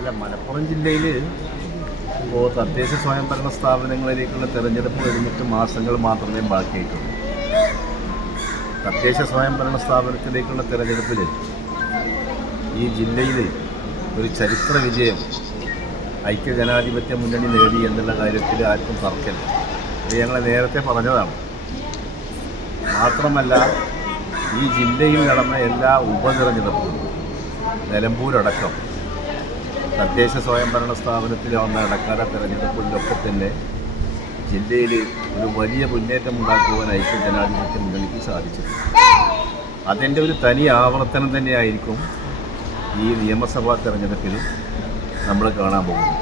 അല്ല, മലപ്പുറം ജില്ലയിൽ ഇപ്പോൾ തദ്ദേശ സ്വയംഭരണ സ്ഥാപനങ്ങളിലേക്കുള്ള തെരഞ്ഞെടുപ്പ് കഴിഞ്ഞിട്ട് മാസങ്ങൾ മാത്രമേ ബാക്കിയായിട്ടുള്ളൂ. തദ്ദേശ സ്വയംഭരണ സ്ഥാപനത്തിലേക്കുള്ള തെരഞ്ഞെടുപ്പിൽ ഈ ജില്ലയിൽ ഒരു ചരിത്ര വിജയം ഐക്യജനാധിപത്യ മുന്നണി നേടി എന്നുള്ള കാര്യത്തിൽ ആർക്കും തർക്കമില്ല. ഇത് ഞങ്ങൾ നേരത്തെ പറഞ്ഞതാണ്. മാത്രമല്ല, ഈ ജില്ലയിൽ നടന്ന എല്ലാ ഉപതെരഞ്ഞെടുപ്പും നിലമ്പൂരടക്കം തദ്ദേശ സ്വയംഭരണ സ്ഥാപനത്തിൽ വന്ന ഇടക്കാല തെരഞ്ഞെടുപ്പുകളിലൊക്കെ തന്നെ ജില്ലയിൽ ഒരു വലിയ മുന്നേറ്റം ഉണ്ടാക്കുവാൻ ഐക്യജനാധിപത്യ മുന്നണിക്ക് സാധിച്ചിട്ടുണ്ട്. അതിൻ്റെ ഒരു തനി ആവർത്തനം തന്നെയായിരിക്കും ഈ നിയമസഭാ തെരഞ്ഞെടുപ്പിൽ നമ്മൾ കാണാൻ പോകുന്നത്.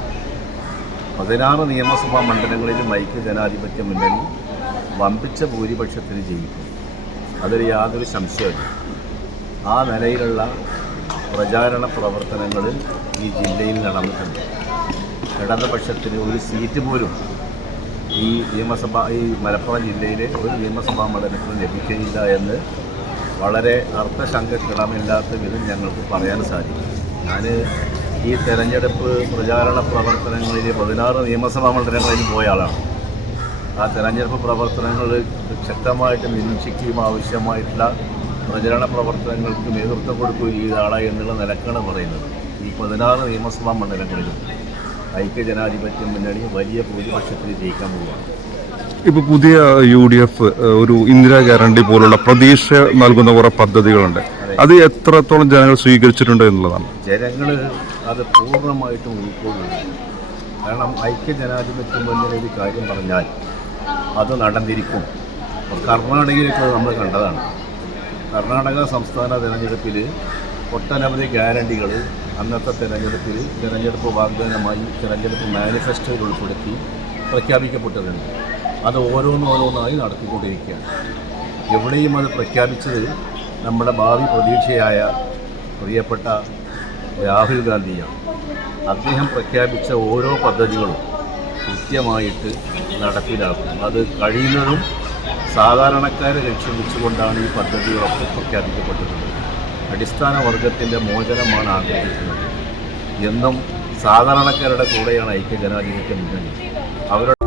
16 നിയമസഭാ മണ്ഡലങ്ങളിലും ഐക്യജനാധിപത്യ മുന്നണി വമ്പിച്ച ഭൂരിപക്ഷത്തിന് ജയിക്കും. അതിൽ യാതൊരു സംശയമില്ല. ആ നിലയിലുള്ള പ്രചാരണ പ്രവർത്തനങ്ങൾ ഈ ജില്ലയിൽ നടന്നിട്ടുണ്ട്. ഇടതുപക്ഷത്തിന് ഒരു സീറ്റ് പോലും ഈ മലപ്പുറം ജില്ലയിലെ ഒരു നിയമസഭാ മണ്ഡലത്തിൽ ലഭിക്കുകയില്ല എന്ന് വളരെ അർത്ഥശങ്കക്കിടമില്ലാത്ത വിധം ഞങ്ങൾക്ക് പറയാൻ സാധിക്കും. ഞാൻ ഈ തെരഞ്ഞെടുപ്പ് പ്രചാരണ പ്രവർത്തനങ്ങളിൽ 16 നിയമസഭാ മണ്ഡലങ്ങളിൽ പോയ ആളാണ്. ആ തെരഞ്ഞെടുപ്പ് പ്രവർത്തനങ്ങൾ ശക്തമായിട്ട് നിരീക്ഷിക്കുകയും ആവശ്യമായിട്ടുള്ള പ്രചരണ പ്രവർത്തനങ്ങൾക്ക് നേതൃത്വം കൊടുക്കുകയും ചെയ്ത ആളാണ് എന്നുള്ള നിലക്കാണ് പറയുന്നത്. ഈ 16 നിയമസഭാ മണ്ഡലങ്ങളിലും ഐക്യജനാധിപത്യ മുന്നണി വലിയ ഭൂരിപക്ഷത്തിൽ ജയിക്കാൻ പോവുകയാണ്. ഇപ്പോൾ പുതിയ UDF ഒരു ഇന്ദിരാ ഗ്യാരണ്ടി പോലുള്ള പ്രതീക്ഷ നൽകുന്ന കുറേ പദ്ധതികളുണ്ട്. അത് എത്രത്തോളം ജനങ്ങൾ സ്വീകരിച്ചിട്ടുണ്ട് എന്നുള്ളതാണ്. ജനങ്ങൾ അത് പൂർണ്ണമായിട്ടും ഉൾക്കൊള്ളുന്നു. കാരണം ഐക്യജനാധിപത്യ മുന്നണി ഒരു കാര്യം പറഞ്ഞാൽ അത് നടന്നിരിക്കും. കർണാടകയിലേക്ക് നമ്മൾ കണ്ടതാണ്. കർണാടക സംസ്ഥാന തിരഞ്ഞെടുപ്പിൽ ഒട്ടനവധി ഗ്യാരണ്ടികൾ അന്നത്തെ തിരഞ്ഞെടുപ്പ് വാഗ്ദാനമായി തിരഞ്ഞെടുപ്പ് മാനിഫെസ്റ്റോയിൽ ഉൾപ്പെടുത്തി പ്രഖ്യാപിക്കപ്പെട്ടതുണ്ട്. അത് ഓരോന്നോരോന്നായി നടത്തിക്കൊണ്ടിരിക്കുകയാണ്. എവിടെയും അത് പ്രഖ്യാപിച്ചത് നമ്മുടെ ഭാവി പ്രതീക്ഷയായ പ്രിയപ്പെട്ട രാഹുൽ ഗാന്ധിയാണ്. അദ്ദേഹം പ്രഖ്യാപിച്ച ഓരോ പദ്ധതികളും കൃത്യമായിട്ട് നടപ്പിലാക്കും. അത് കഴിയുന്നതും സാധാരണക്കാരെ ലക്ഷ്യം വെച്ചുകൊണ്ടാണ് ഈ പദ്ധതികളൊക്കെ പ്രഖ്യാപിക്കപ്പെട്ടിട്ടുള്ളത്. അടിസ്ഥാന വർഗത്തിൻ്റെ മോചനമാണ് ആഗ്രഹിക്കുന്നത്. എന്നും സാധാരണക്കാരുടെ കൂടെയാണ് ഐക്യജനാധിപത്യ മുന്നണി. അവരുടെ